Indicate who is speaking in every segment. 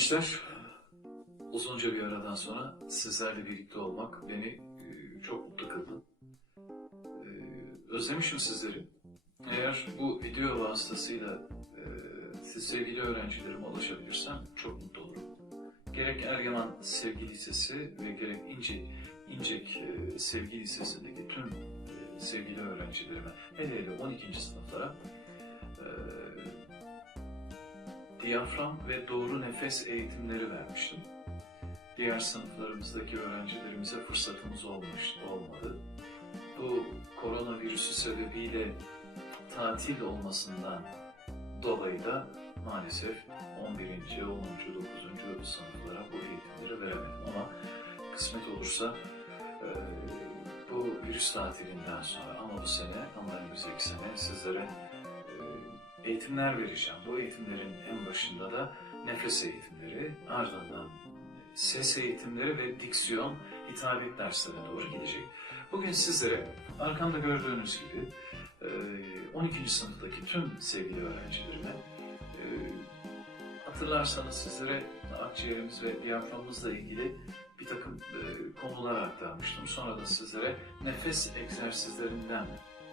Speaker 1: gençler, uzunca bir aradan sonra sizlerle birlikte olmak beni e, çok mutlu kıldı. E, Özlemişim sizleri. Eğer bu video vasıtasıyla e, siz sevgili öğrencilerime ulaşabilirsem çok mutlu olurum. Gerek Eryaman Sevgi Lisesi ve gerek İnce, İncek Sevgi Lisesi'ndeki tüm sevgili öğrencilerime, hele hele 12. sınıflara diyafram ve doğru nefes eğitimleri vermiştim. Diğer sınıflarımızdaki öğrencilerimize fırsatımız olmuş, olmadı. Bu koronavirüsü sebebiyle tatil olmasından dolayı da maalesef 11. 10. 9. sınıflara bu eğitimleri veremedim ama kısmet olursa e, bu virüs tatilinden sonra ama bu sene ama önümüzdeki sene sizlere eğitimler vereceğim. Bu eğitimlerin en başında da nefes eğitimleri, ardından ses eğitimleri ve diksiyon, hitabet derslerine doğru gidecek. Bugün sizlere arkamda gördüğünüz gibi e, 12. sınıftaki tüm sevgili öğrencilerime e, hatırlarsanız sizlere akciğerimiz ve diyaframımızla ilgili bir takım e, konular aktarmıştım. Sonra da sizlere nefes egzersizlerinden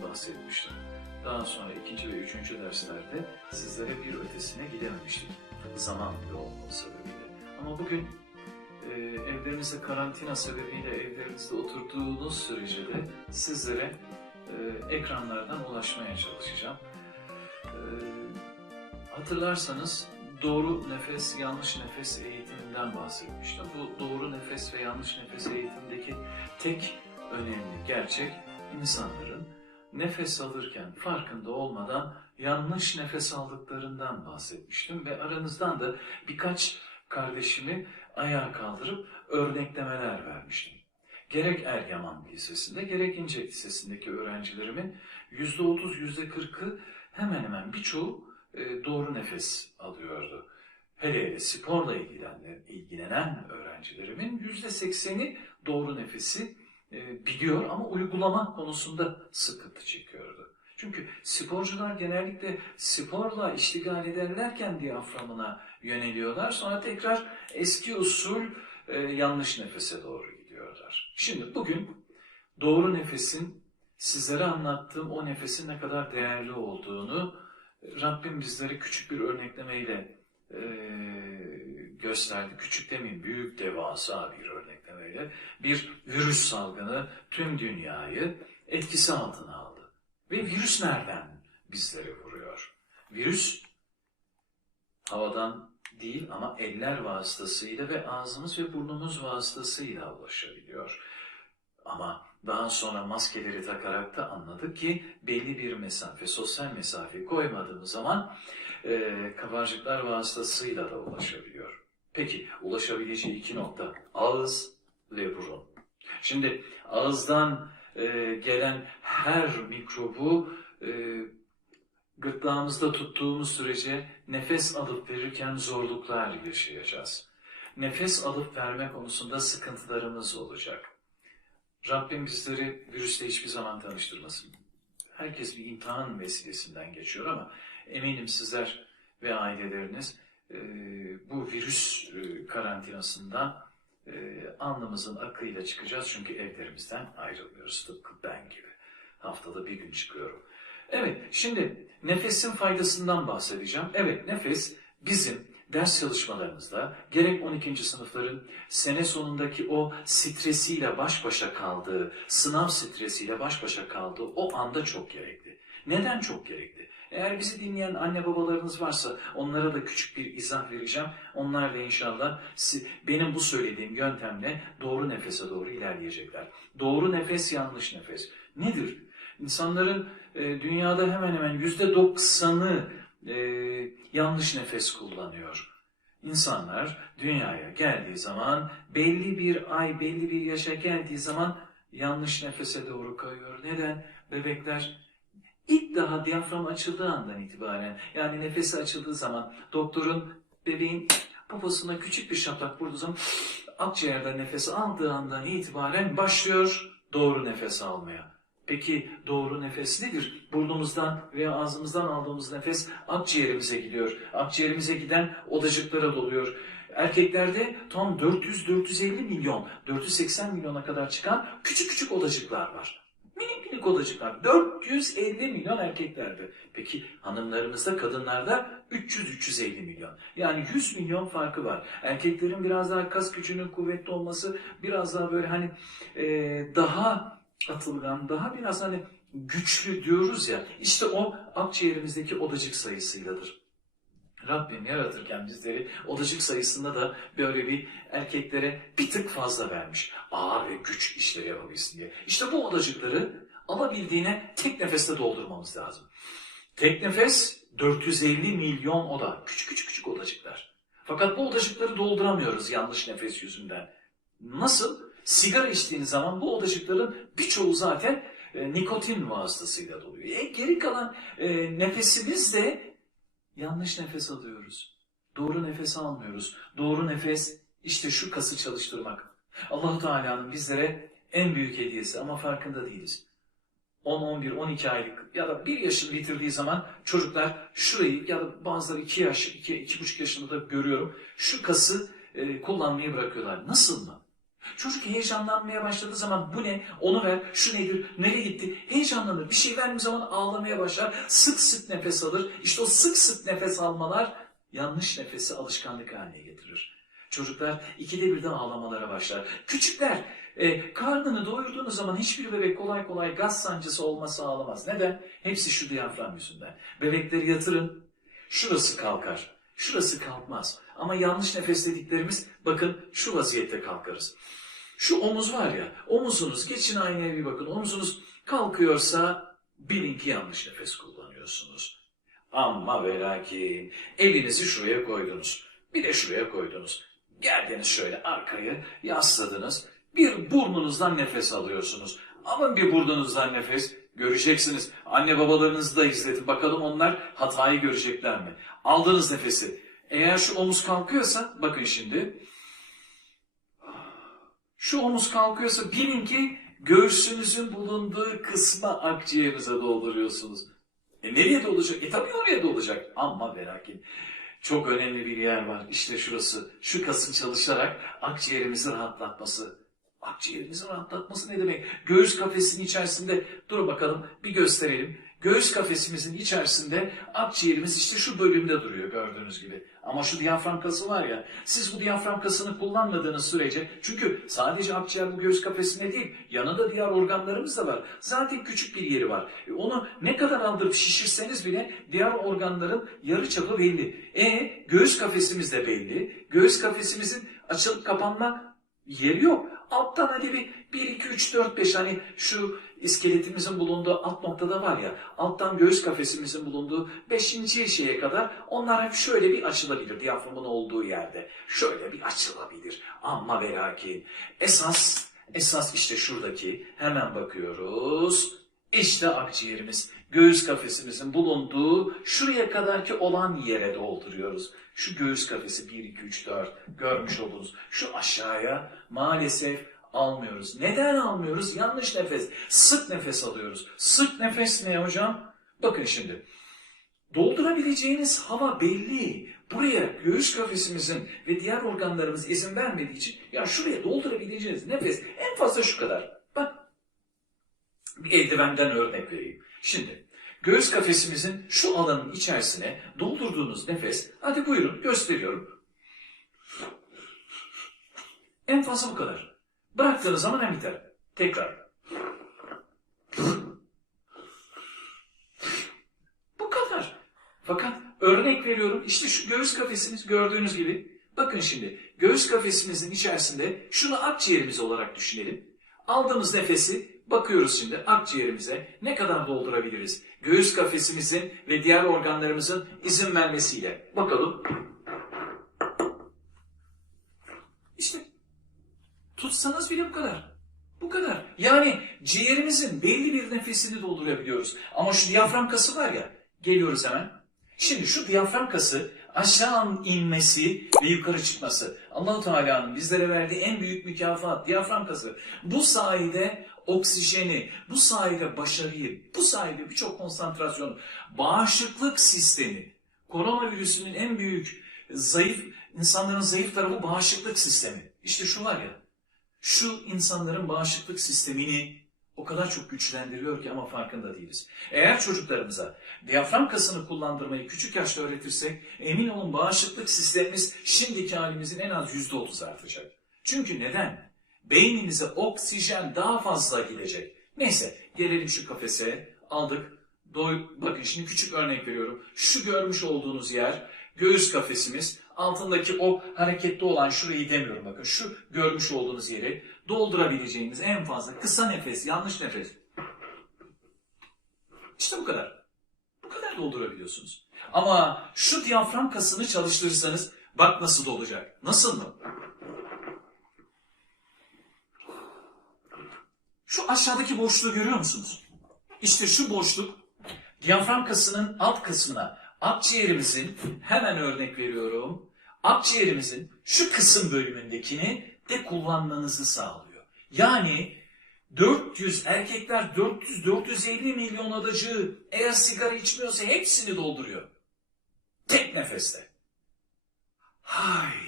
Speaker 1: bahsetmiştim. Daha sonra ikinci ve üçüncü derslerde sizlere bir ötesine gidememiştik. Zaman yoğunluğu sebebiyle. Ama bugün e, evlerinizde karantina sebebiyle evlerinizde oturduğunuz sürece de sizlere e, ekranlardan ulaşmaya çalışacağım. E, hatırlarsanız doğru nefes, yanlış nefes eğitiminden bahsetmiştim. Bu doğru nefes ve yanlış nefes eğitimindeki tek önemli gerçek insanların nefes alırken farkında olmadan yanlış nefes aldıklarından bahsetmiştim ve aranızdan da birkaç kardeşimi ayağa kaldırıp örneklemeler vermiştim. Gerek Eryaman Lisesi'nde gerek İncek Lisesi'ndeki öğrencilerimin %30, %40'ı hemen hemen birçoğu e, doğru nefes alıyordu. Hele hele sporla ilgilenen, ilgilenen öğrencilerimin %80'i doğru nefesi e, biliyor ama uygulama konusunda sıkıntı çekiyordu. Çünkü sporcular genellikle sporla iştigal ederlerken diyaframına yöneliyorlar. Sonra tekrar eski usul e, yanlış nefese doğru gidiyorlar. Şimdi bugün doğru nefesin sizlere anlattığım o nefesin ne kadar değerli olduğunu Rabbim bizlere küçük bir örneklemeyle e, gösterdi. Küçük demeyeyim, büyük devasa bir örneklemeyle. Bir virüs salgını tüm dünyayı etkisi altına aldı. Ve virüs nereden bizlere vuruyor? Virüs havadan değil ama eller vasıtasıyla ve ağzımız ve burnumuz vasıtasıyla ulaşabiliyor. Ama daha sonra maskeleri takarak da anladık ki belli bir mesafe, sosyal mesafe koymadığımız zaman e, kabarcıklar vasıtasıyla da ulaşabiliyor. Peki ulaşabileceği iki nokta ağız ve burun. Şimdi ağızdan e, gelen her mikrobu e, gırtlağımızda tuttuğumuz sürece nefes alıp verirken zorluklar yaşayacağız. Nefes alıp verme konusunda sıkıntılarımız olacak. Rabbim bizleri virüsle hiçbir zaman tanıştırmasın. Herkes bir imtihan vesilesinden geçiyor ama eminim sizler ve aileleriniz e, bu virüs e, karantinasından e, alnımızın akıyla çıkacağız. Çünkü evlerimizden ayrılmıyoruz tıpkı ben gibi. Haftada bir gün çıkıyorum. Evet, şimdi nefesin faydasından bahsedeceğim. Evet, nefes bizim ders çalışmalarımızda gerek 12. sınıfların sene sonundaki o stresiyle baş başa kaldığı, sınav stresiyle baş başa kaldığı o anda çok gerekli. Neden çok gerekli? Eğer bizi dinleyen anne babalarınız varsa onlara da küçük bir izah vereceğim. Onlar da inşallah benim bu söylediğim yöntemle doğru nefese doğru ilerleyecekler. Doğru nefes, yanlış nefes. Nedir? İnsanların e, dünyada hemen hemen yüzde doksanı e, yanlış nefes kullanıyor. İnsanlar dünyaya geldiği zaman belli bir ay, belli bir yaşa geldiği zaman yanlış nefese doğru kayıyor. Neden? Bebekler ilk daha diyafram açıldığı andan itibaren yani nefesi açıldığı zaman doktorun bebeğin poposuna küçük bir şaplak vurduğu zaman akciğerden nefes aldığı andan itibaren başlıyor doğru nefes almaya. Peki doğru nefes nedir? Burnumuzdan veya ağzımızdan aldığımız nefes akciğerimize gidiyor. Akciğerimize giden odacıklara doluyor. Erkeklerde tam 400-450 milyon, 480 milyona kadar çıkan küçük küçük odacıklar var. Minik minik odacıklar. 450 milyon erkeklerde. Peki hanımlarımızda, kadınlarda 300-350 milyon. Yani 100 milyon farkı var. Erkeklerin biraz daha kas gücünün kuvvetli olması, biraz daha böyle hani e, daha atılgan, daha biraz hani güçlü diyoruz ya. İşte o akciğerimizdeki odacık sayısıyladır. Rabbim yaratırken bizleri odacık sayısında da böyle bir erkeklere bir tık fazla vermiş. Ağır ve güç işleri yapabilsin diye. İşte bu odacıkları alabildiğine tek nefeste doldurmamız lazım. Tek nefes 450 milyon oda. Küçük küçük küçük odacıklar. Fakat bu odacıkları dolduramıyoruz yanlış nefes yüzünden. Nasıl? Sigara içtiğiniz zaman bu odacıkların birçoğu zaten e, nikotin vasıtasıyla doluyor. E, geri kalan e, nefesimiz de yanlış nefes alıyoruz. Doğru nefes almıyoruz. Doğru nefes işte şu kası çalıştırmak. Allahu Teala'nın bizlere en büyük hediyesi ama farkında değiliz. 10, 11, 12 aylık ya da 1 yaşını bitirdiği zaman çocuklar şurayı ya da bazıları 2 yaş, 2, 2,5 yaşında da görüyorum. Şu kası e, kullanmayı bırakıyorlar. Nasıl mı? Çocuk heyecanlanmaya başladığı zaman bu ne, onu ver, şu nedir, nereye gitti, heyecanlanır. Bir şey verdiğim zaman ağlamaya başlar, sık sık nefes alır. İşte o sık sık nefes almalar yanlış nefesi alışkanlık haline getirir. Çocuklar ikide birden ağlamalara başlar. Küçükler e, karnını doyurduğunuz zaman hiçbir bebek kolay kolay gaz sancısı olmasa ağlamaz. Neden? Hepsi şu diyafram yüzünden. Bebekleri yatırın, şurası kalkar, şurası kalkmaz. Ama yanlış nefes dediklerimiz bakın şu vaziyette kalkarız. Şu omuz var ya, omuzunuz geçin aynaya bir bakın. Omuzunuz kalkıyorsa bilin ki yanlış nefes kullanıyorsunuz. Ama ve lakin elinizi şuraya koydunuz. Bir de şuraya koydunuz. Geldiniz şöyle arkayı yasladınız. Bir burnunuzdan nefes alıyorsunuz. Alın bir burnunuzdan nefes. Göreceksiniz. Anne babalarınızı da izletin. Bakalım onlar hatayı görecekler mi? Aldığınız nefesi. Eğer şu omuz kalkıyorsa bakın şimdi. Şu omuz kalkıyorsa bilin ki göğsünüzün bulunduğu kısma akciğerinize dolduruyorsunuz. E nereye dolacak? E tabii oraya dolacak. Ama ve lakin çok önemli bir yer var. İşte şurası. Şu kasın çalışarak akciğerimizi rahatlatması. Akciğerimizi rahatlatması ne demek? Göğüs kafesinin içerisinde, dur bakalım bir gösterelim. Göğüs kafesimizin içerisinde akciğerimiz işte şu bölümde duruyor gördüğünüz gibi. Ama şu diyafram kası var ya, siz bu diyafram kasını kullanmadığınız sürece, çünkü sadece akciğer bu göğüs kafesinde değil, yanında diğer organlarımız da var. Zaten küçük bir yeri var. E onu ne kadar aldırıp şişirseniz bile diğer organların yarı çapı belli. E göğüs kafesimiz de belli. Göğüs kafesimizin açılıp kapanma yeri yok. Alttan hadi bir 1, 2, 3, 4, 5 hani şu iskeletimizin bulunduğu alt noktada var ya alttan göğüs kafesimizin bulunduğu 5. şeye kadar onlar hep şöyle bir açılabilir diyaframın olduğu yerde. Şöyle bir açılabilir. Ama ve lakin esas esas işte şuradaki hemen bakıyoruz. İşte akciğerimiz göğüs kafesimizin bulunduğu şuraya kadarki olan yere dolduruyoruz. Şu göğüs kafesi 1, 2, 3, 4 görmüş olduğunuz şu aşağıya maalesef almıyoruz. Neden almıyoruz? Yanlış nefes. Sık nefes alıyoruz. Sık nefes ne hocam? Bakın şimdi. Doldurabileceğiniz hava belli. Buraya göğüs kafesimizin ve diğer organlarımız izin vermediği için ya şuraya doldurabileceğiniz nefes en fazla şu kadar. Bak bir eldivenden örnek vereyim. Şimdi göğüs kafesimizin şu alanın içerisine doldurduğunuz nefes, hadi buyurun gösteriyorum. En fazla bu kadar. Bıraktığınız zaman hem biter. Tekrar. Bu kadar. Fakat örnek veriyorum işte şu göğüs kafesimiz gördüğünüz gibi. Bakın şimdi göğüs kafesimizin içerisinde şunu akciğerimiz olarak düşünelim. Aldığımız nefesi bakıyoruz şimdi akciğerimize ne kadar doldurabiliriz? Göğüs kafesimizin ve diğer organlarımızın izin vermesiyle. Bakalım. İşte tutsanız bile bu kadar. Bu kadar. Yani ciğerimizin belli bir nefesini doldurabiliyoruz. Ama şu diyafram kası var ya, geliyoruz hemen. Şimdi şu diyafram kası aşağı inmesi ve yukarı çıkması. Allahu Teala'nın bizlere verdiği en büyük mükafat diyafram kası. Bu sayede oksijeni, bu sayede başarıyı, bu sayede birçok konsantrasyonu, bağışıklık sistemi, koronavirüsünün en büyük zayıf, insanların zayıf tarafı bağışıklık sistemi. İşte şu var ya, şu insanların bağışıklık sistemini o kadar çok güçlendiriyor ki ama farkında değiliz. Eğer çocuklarımıza diyafram kasını kullandırmayı küçük yaşta öğretirsek emin olun bağışıklık sistemimiz şimdiki halimizin en az yüzde otuz artacak. Çünkü neden? Beynimize oksijen daha fazla gidecek. Neyse gelelim şu kafese aldık. Doy Bakın şimdi küçük örnek veriyorum. Şu görmüş olduğunuz yer göğüs kafesimiz. Altındaki o hareketli olan şurayı demiyorum bakın. Şu görmüş olduğunuz yeri doldurabileceğimiz en fazla kısa nefes, yanlış nefes. İşte bu kadar. Bu kadar doldurabiliyorsunuz. Ama şu diyafram kasını çalıştırırsanız bak nasıl dolacak. Nasıl mı? Şu aşağıdaki boşluğu görüyor musunuz? İşte şu boşluk diyafram kasının alt kısmına akciğerimizin hemen örnek veriyorum. Akciğerimizin şu kısım bölümündekini de kullanmanızı sağlıyor. Yani 400 erkekler 400-450 milyon adacığı eğer sigara içmiyorsa hepsini dolduruyor. Tek nefeste. Hay.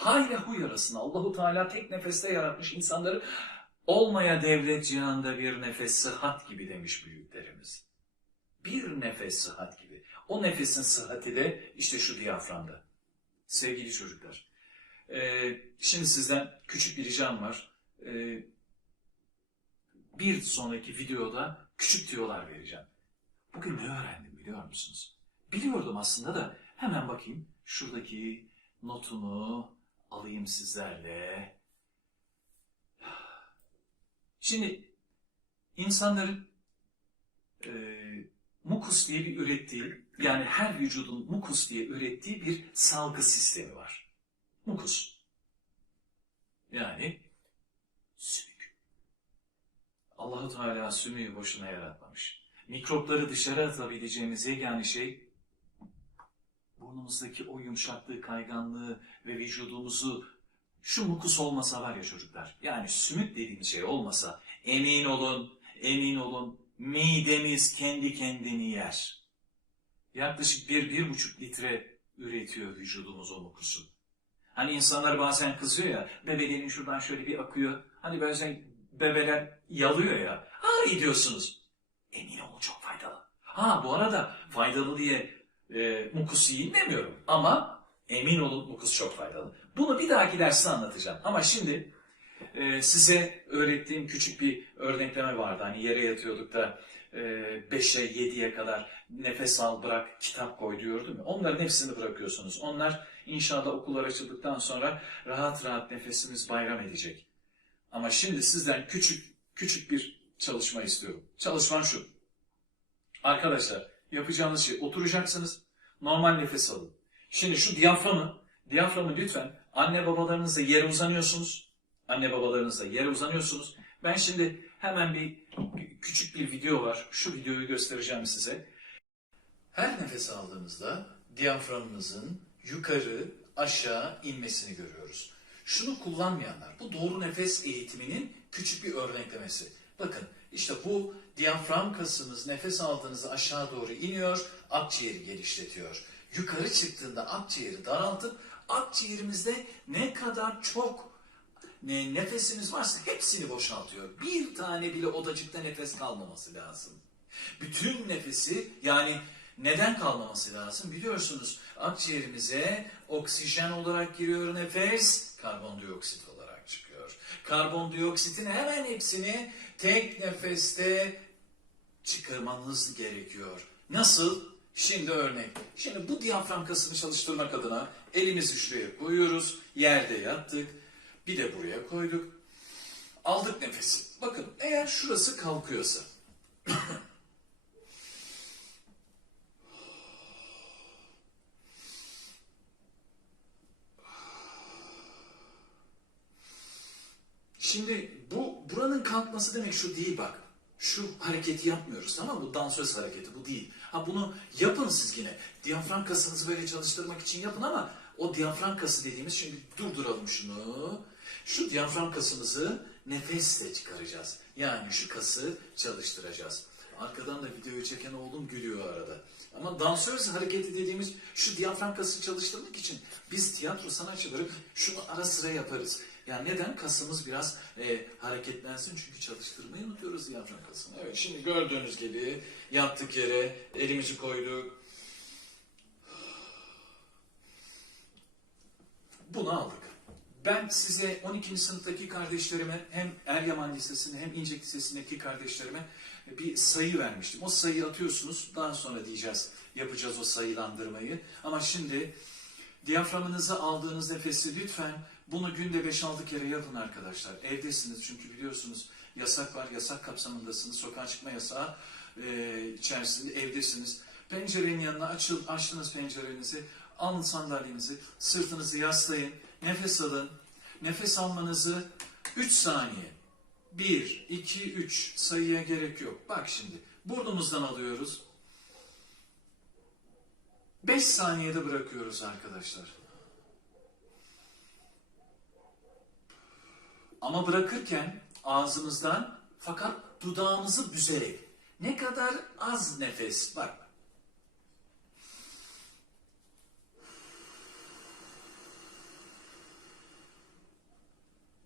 Speaker 1: Hay ile huy Allahu Teala tek nefeste yaratmış insanları olmaya devlet cihanda bir nefes sıhhat gibi demiş büyüklerimiz. Bir nefes sıhhat gibi. O nefesin sıhhati de işte şu diyaframda. Sevgili çocuklar, ee, şimdi sizden küçük bir ricam var. Ee, bir sonraki videoda küçük tüyolar vereceğim. Bugün ne öğrendim biliyor musunuz? Biliyordum aslında da hemen bakayım. Şuradaki notumu alayım sizlerle. Şimdi insanların e, mukus diye bir ürettiği, yani her vücudun mukus diye ürettiği bir salgı sistemi var. Mukus. Yani sümük. Allahu Teala sümüğü boşuna yaratmamış. Mikropları dışarı atabileceğimiz yegane şey burnumuzdaki o yumuşaklığı, kayganlığı ve vücudumuzu şu mukus olmasa var ya çocuklar. Yani sümük dediğimiz şey olmasa emin olun, emin olun midemiz kendi kendini yer. Yaklaşık bir, bir buçuk litre üretiyor vücudumuz o mukusu. Hani insanlar bazen kızıyor ya, bebelerin şuradan şöyle bir akıyor. Hani bazen bebeler yalıyor ya. Ay diyorsunuz. Emin olun çok faydalı. Ha bu arada faydalı diye e, mukus yiyin demiyorum. Ama emin olun mukus çok faydalı. Bunu bir dahaki derste anlatacağım. Ama şimdi e, size öğrettiğim küçük bir örnekleme vardı. Hani yere yatıyorduk da 5'e 7'ye kadar nefes al bırak kitap koy diyordum ya. Onların hepsini bırakıyorsunuz. Onlar inşallah okullar açıldıktan sonra rahat rahat nefesimiz bayram edecek. Ama şimdi sizden küçük küçük bir çalışma istiyorum. Çalışman şu. Arkadaşlar yapacağınız şey oturacaksınız. Normal nefes alın. Şimdi şu diyaframı, diyaframı lütfen anne babalarınızla yere uzanıyorsunuz. Anne babalarınızla yere uzanıyorsunuz. Ben şimdi hemen bir küçük bir video var. Şu videoyu göstereceğim size. Her nefes aldığımızda diyaframımızın yukarı aşağı inmesini görüyoruz. Şunu kullanmayanlar, bu doğru nefes eğitiminin küçük bir örneklemesi. Bakın işte bu diyafram kasımız nefes aldığınızda aşağı doğru iniyor, akciğeri genişletiyor. Yukarı çıktığında akciğeri daraltıp akciğerimizde ne kadar çok ne, nefesimiz varsa hepsini boşaltıyor. Bir tane bile odacıkta nefes kalmaması lazım. Bütün nefesi yani neden kalmaması lazım? Biliyorsunuz akciğerimize oksijen olarak giriyor nefes, karbondioksit. Karbondioksitin hemen hepsini tek nefeste çıkarmanız gerekiyor. Nasıl? Şimdi örnek. Şimdi bu diyafram kasını çalıştırmak adına elimizi şuraya koyuyoruz. Yerde yattık. Bir de buraya koyduk. Aldık nefesi. Bakın eğer şurası kalkıyorsa. Şimdi bu buranın kalkması demek şu değil bak. Şu hareketi yapmıyoruz tamam mı? Bu dansöz hareketi bu değil. Ha bunu yapın siz yine. Diyafram kasınızı böyle çalıştırmak için yapın ama o diyafram kası dediğimiz şimdi durduralım şunu. Şu diyafram kasımızı nefesle çıkaracağız. Yani şu kası çalıştıracağız. Arkadan da videoyu çeken oğlum gülüyor arada. Ama dansöz hareketi dediğimiz şu diyafram kası çalıştırmak için biz tiyatro sanatçıları şunu ara sıra yaparız. Yani neden? Kasımız biraz e, hareketlensin çünkü çalıştırmayı unutuyoruz diyafram kasını. Evet şimdi gördüğünüz gibi yattık yere elimizi koyduk. Bunu aldık. Ben size 12. sınıftaki kardeşlerime hem Eryaman Lisesi'ne hem İncek Lisesi'ndeki kardeşlerime bir sayı vermiştim. O sayıyı atıyorsunuz. Daha sonra diyeceğiz, yapacağız o sayılandırmayı. Ama şimdi diyaframınıza aldığınız nefesi lütfen bunu günde 5-6 kere yapın arkadaşlar. Evdesiniz çünkü biliyorsunuz yasak var, yasak kapsamındasınız. Sokağa çıkma yasağı e, içerisinde evdesiniz. Pencerenin yanına açıl, açtınız pencerenizi, alın sandalyenizi, sırtınızı yaslayın, nefes alın. Nefes almanızı 3 saniye. 1, 2, 3 sayıya gerek yok. Bak şimdi burnumuzdan alıyoruz. 5 saniyede bırakıyoruz arkadaşlar. Ama bırakırken ağzımızdan fakat dudağımızı büzerek. Ne kadar az nefes. Bak.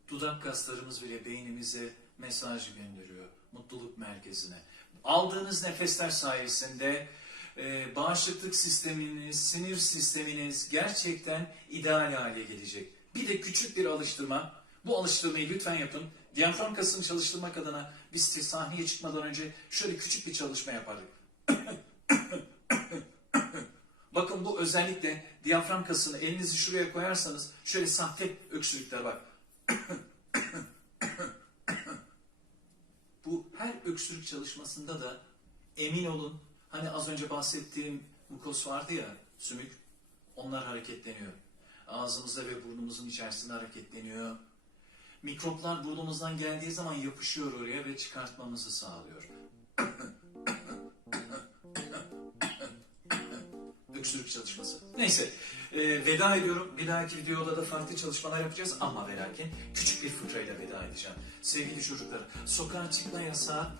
Speaker 1: Dudak kaslarımız bile beynimize mesaj gönderiyor. Mutluluk merkezine. Aldığınız nefesler sayesinde e, bağışıklık sisteminiz, sinir sisteminiz gerçekten ideal hale gelecek. Bir de küçük bir alıştırma. Bu alıştırmayı lütfen yapın. Diyafram kasını çalıştırmak adına biz sahneye çıkmadan önce şöyle küçük bir çalışma yapardık. Bakın bu özellikle diyafram kasını elinizi şuraya koyarsanız şöyle sahte öksürükler bak. Bu her öksürük çalışmasında da emin olun hani az önce bahsettiğim mukos vardı ya sümük onlar hareketleniyor. Ağzımızda ve burnumuzun içerisinde hareketleniyor. Mikroplar burnumuzdan geldiği zaman yapışıyor oraya ve çıkartmamızı sağlıyor. öksürük çalışması. Neyse, e, veda ediyorum. Bir dahaki videoda da farklı çalışmalar yapacağız ama ve lakin küçük bir fıkrayla veda edeceğim. Sevgili çocuklar, sokağa çıkma yasağı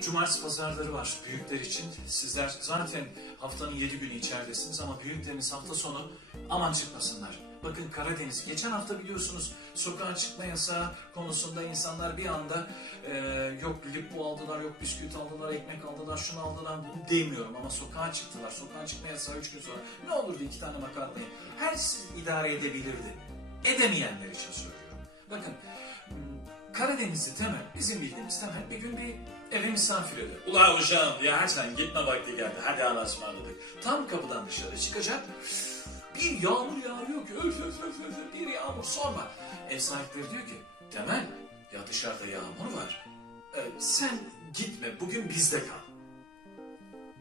Speaker 1: Cumartesi pazarları var büyükler için. Sizler zaten haftanın 7 günü içeridesiniz ama büyükleriniz hafta sonu aman çıkmasınlar. Bakın Karadeniz, geçen hafta biliyorsunuz sokağa çıkma yasağı konusunda insanlar bir anda e, yok lipbu aldılar, yok bisküvit aldılar, ekmek aldılar, şunu aldılar, bunu demiyorum ama sokağa çıktılar. Sokağa çıkma yasağı 3 gün sonra ne olurdu iki tane makarnayı? Her siz idare edebilirdi. Edemeyenler için söylüyorum. Bakın Karadenizli Temel, bizim bildiğimiz Temel bir gün bir eve misafir eder. Ula uşağım ya sen gitme vakti geldi. Hadi Allah'a ısmarladık. Tam kapıdan dışarı çıkacak. Bir yağmur yağıyor ki öf öf öf öf, bir yağmur sorma. Ev sahipleri diyor ki Temel ya dışarıda yağmur var. Ee, sen gitme bugün bizde kal.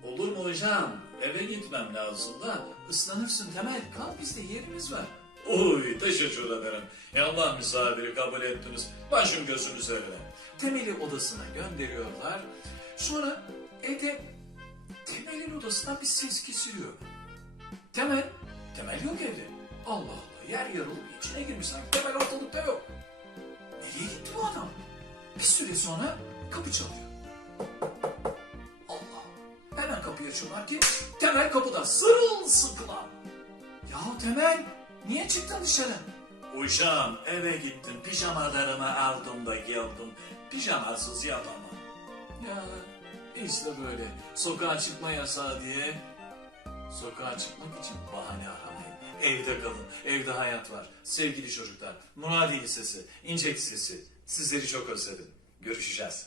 Speaker 1: Olur mu hocam? Eve gitmem lazım da. Islanırsın Temel kal bizde yerimiz var. Oy teşekkür ederim. Ya Allah misafiri kabul ettiniz. Başım gözüm üzerine. Temel'i odasına gönderiyorlar. Sonra evde Temel'in odasından bir ses kesiliyor. Temel, Temel yok evde. Allah Allah yer yarılıp içine girmiş sanki. Temel ortalıkta yok. Nereye gitti bu adam? Bir süre sonra kapı çalıyor. Allah. Hemen kapıyı açıyorlar ki Temel kapıda sırılsıklam. Yahu Temel niye çıktın dışarı? Uşağım eve gittim pijamalarımı aldım da geldim. Pijamasız yapamam. Ya işte böyle sokağa çıkma yasağı diye sokağa çıkmak için bahane aramayın. Evde kalın. Evde hayat var. Sevgili çocuklar, Muradi Lisesi, İncek Lisesi. Sizleri çok özledim. Görüşeceğiz.